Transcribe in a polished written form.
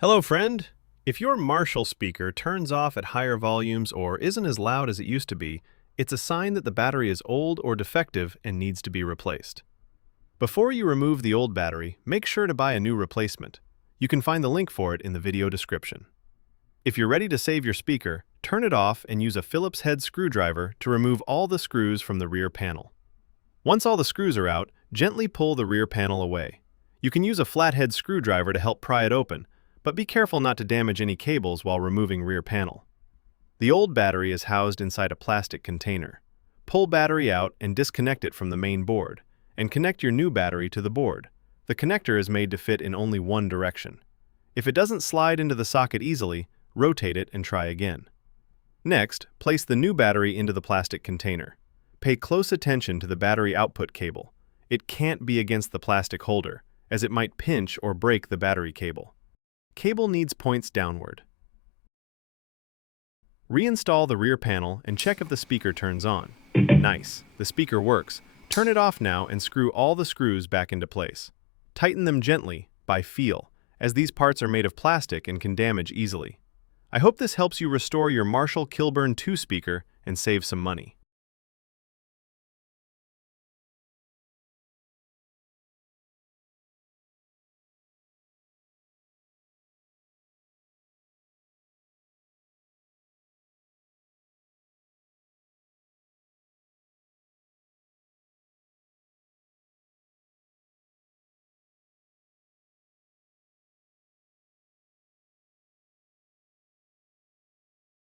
Hello, friend. If your Marshall speaker turns off at higher volumes or isn't as loud as it used to be, it's a sign that the battery is old or defective and needs to be replaced. Before you remove the old battery, make sure to buy a new replacement. You can find the link for it in the video description. If you're ready to save your speaker, turn it off and use a Phillips head screwdriver to remove all the screws from the rear panel. Once all the screws are out, gently pull the rear panel away. You can use a flathead screwdriver to help pry it open, but be careful not to damage any cables while removing rear panel. The old battery is housed inside a plastic container. Pull battery out and disconnect it from the main board, and connect your new battery to the board. The connector is made to fit in only one direction. If it doesn't slide into the socket easily, rotate it and try again. Next, place the new battery into the plastic container. Pay close attention to the battery output cable. It can't be against the plastic holder, as it might pinch or break the battery cable. Cable needs points downward. Reinstall the rear panel and check if the speaker turns on. Nice, the speaker works. Turn it off now and screw all the screws back into place. Tighten them gently, by feel, as these parts are made of plastic and can damage easily. I hope this helps you restore your Marshall Kilburn 2 speaker and save some money.